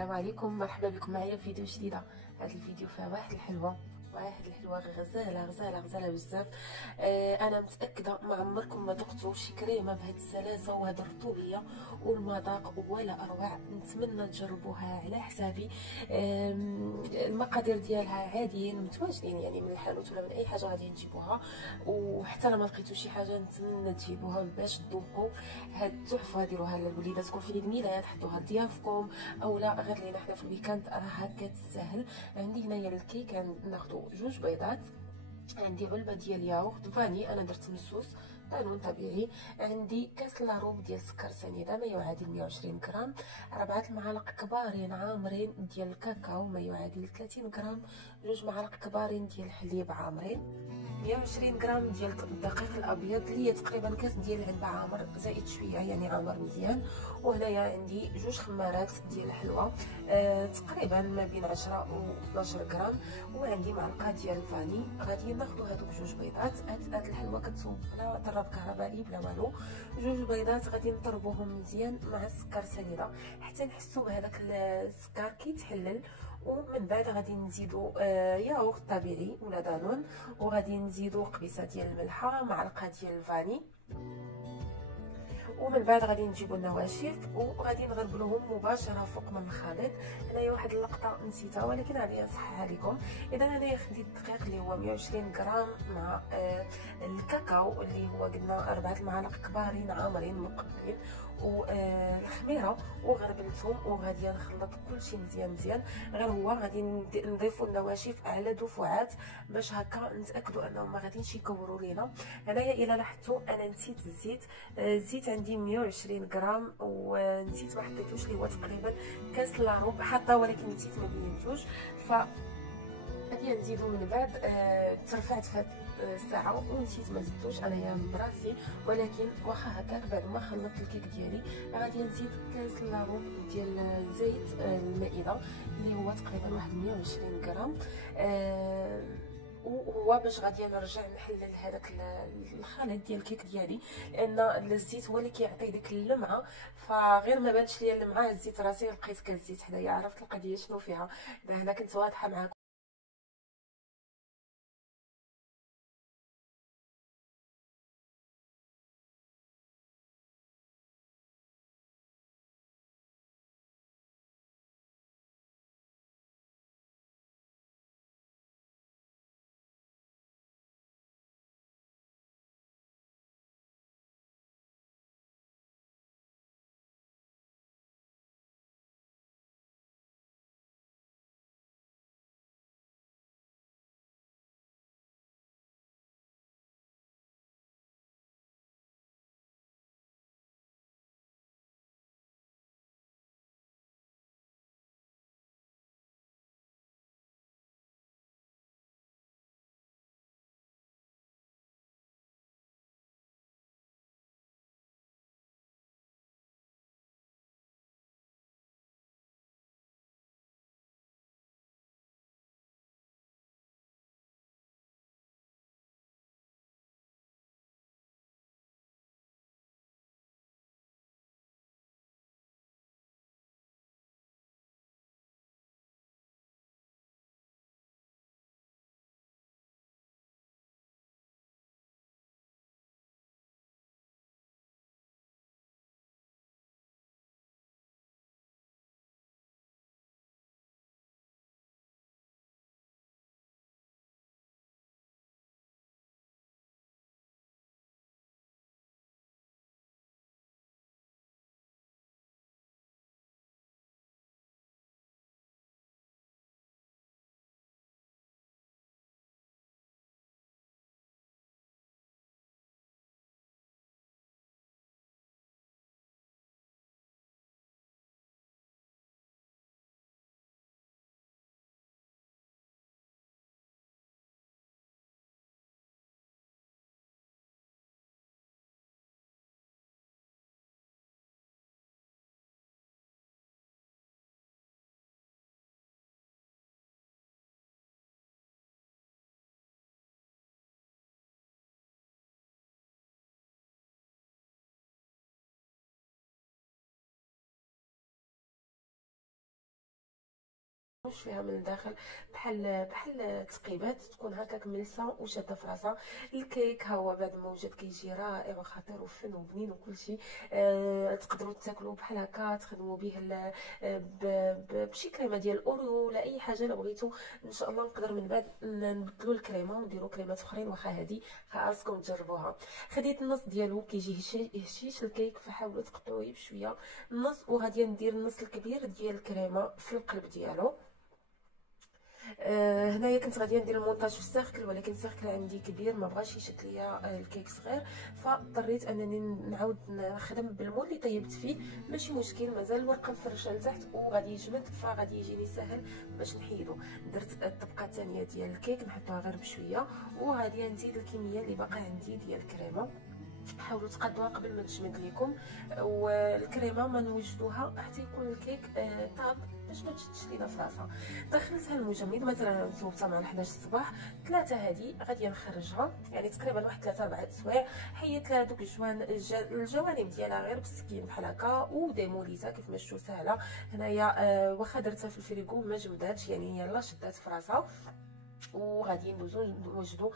السلام عليكم، مرحبا بكم معايا في فيديو جديده. هذا الفيديو فيها واحد الحلوه غزاله غزاله غزاله بزاف. انا متاكده ما عمركم ما ذقتوا شي كريمه بهذه السلاسه وهذه الرطوبيه والمذاق ولا اروع. نتمنى تجربوها على حسابي. المقادير ديالها عاديين متواجدين، يعني من الحانوت ولا من اي حاجه غادي نجيبوها، وحتى لما لقيتوا شي حاجه نتمنى تجيبوها باش تذوقوا هاد التحفه. ديروها لوليداتكم في عيد الميلاد، حطوها لضيافكم او لا غير لينا حنا في الويكاند، راها كتسهل. عندي هنايا الكيك، ناخذ جوج بيضات، عندي علبه ديال ياغورت فاني، انا درت مسوس قانون طبيعي، عندي كاس لاروب ديال سكر سنيده ما يعادل 120 غرام، 4 معالق كبارين عامرين ديال الكاكاو ما يعادل 30 غرام، 2 معالق كبارين ديال الحليب عامرين، 120 غرام ديال الدقيق الابيض اللي هي تقريبا كاس ديال العنبه عامر زائد شويه، يعني عامر مزيان. وهنايا عندي 2 خمارات ديال الحلوى، تقريبا ما بين 10 و 12 غرام، وعندي معلقه ديال الفاني. غادي ناخذ هذوك 2 بيضات. هاد الحلوى كتصوب بلا ضرب كهربائي بلا والو. 2 بيضات غادي نضربوهم مزيان مع السكر سنيده حتى نحسوا بهذاك السكر كيتحلل. ومن بعد غادي نزيدو ياغورت طبيعي ولا دانون، وغادي نزيدو قبيصه ديال الملحه، معلقه ديال الفاني، ومن بعد غادي نجيبو النواشف وغادي نغربلوهم مباشره فوق من الخليط. هنايا واحد اللقطه نسيتها ولكن غادي نصححها لكم. اذا هنايا خديت الدقيق اللي هو 120 غرام مع الكاكاو اللي هو قلنا 4 معالق كبارين عامرين مقبلين، والخميره، وغربلتهم وغادي نخلط كلشي مزيان مزيان. غير هو غادي نضيفوا النواشف على دفعات باش هكا نتاكدوا انهم ما غاديش يكوروا لينا. هنايا الا لاحظتوا انا نسيت الزيت. الزيت عندي 120 غرام ونسيت ما حطيتوش، اللي هو تقريبا كاس لاروب حاطه ولكن نسيت ما بينتوش. ف غادي نزيدو من بعد. ترفعت في الساعه ونسيت ما زدتوش انايا براسي، ولكن واخا هكاك بعد ما خلطت الكيك ديالي غادي نزيد كاس لاروب ديال زيت المائده اللي هو تقريبا واحد 120 غرام. وهو باش غادي نرجع نحلل هذاك الخليط ديال الكيك ديالي، لان الزيت هو اللي كيعطي ديك اللمعه. فغير ما بانش ليا اللمعه هزيت راسي لقيت كاس زيت حدايا، عرفت القضيه شنو فيها. هنا كنت واضحه معكم. يكونش فيها من الداخل بحال تقيبات، تكون هكاك ملسه وشاده في راسها. الكيك ها هو بعد ما وجد كيجي رائع وخطير وفن وبنين وكل شيء. تقدروا تاكلوه بحال هكا، تخدموا به بشي كريمه ديال الاوريو ولا اي حاجه اللي بغيتو. ان شاء الله نقدر من بعد نبدلوا الكريمه ونديروا كريمات اخرين، واخا هذه خاصكم تجربوها. خديت النص ديالو كيجي هشيش الكيك، فحاولوا تقطعوه بشويه النص، وغادي ندير النص الكبير ديال الكريمه في القلب ديالو. هنايا كنت غاديه ندير المونتاج في السيركل، ولكن السيركل عندي كبير ما بغاش يشد ليا الكيك صغير، فاضطريت انني نعاود نخدم بالمول اللي طيبت فيه. ماشي مشكل، مازال الورقه مفرشه لتحت وغادي يجمد، فغادي يجيني سهل باش نحيدو. درت الطبقه الثانيه ديال الكيك نحطوها غير بشويه، وغادي نزيد الكميه اللي باقا عندي ديال الكريمه. حاولوا تقادوها قبل ما تجمد لكم، والكريمه ما نوجدوها حتى يكون الكيك طاب باش ما تشدش لينا في راسها. دخلتها المجمد، مثلا صوبتها مع 11 الصباح، 3 هذه غادي نخرجها، يعني تقريبا واحد 3 4 سوايع. حيدت لها دوك الجوانب ديالها غير بالسكين بحال هكا، وديموليتها كيف ما شفتوا سهله. هنايا واخا درتها في الفريغو ما جمداتش، يعني يلا شدات في راسها. وغادي ندوزو نوجدو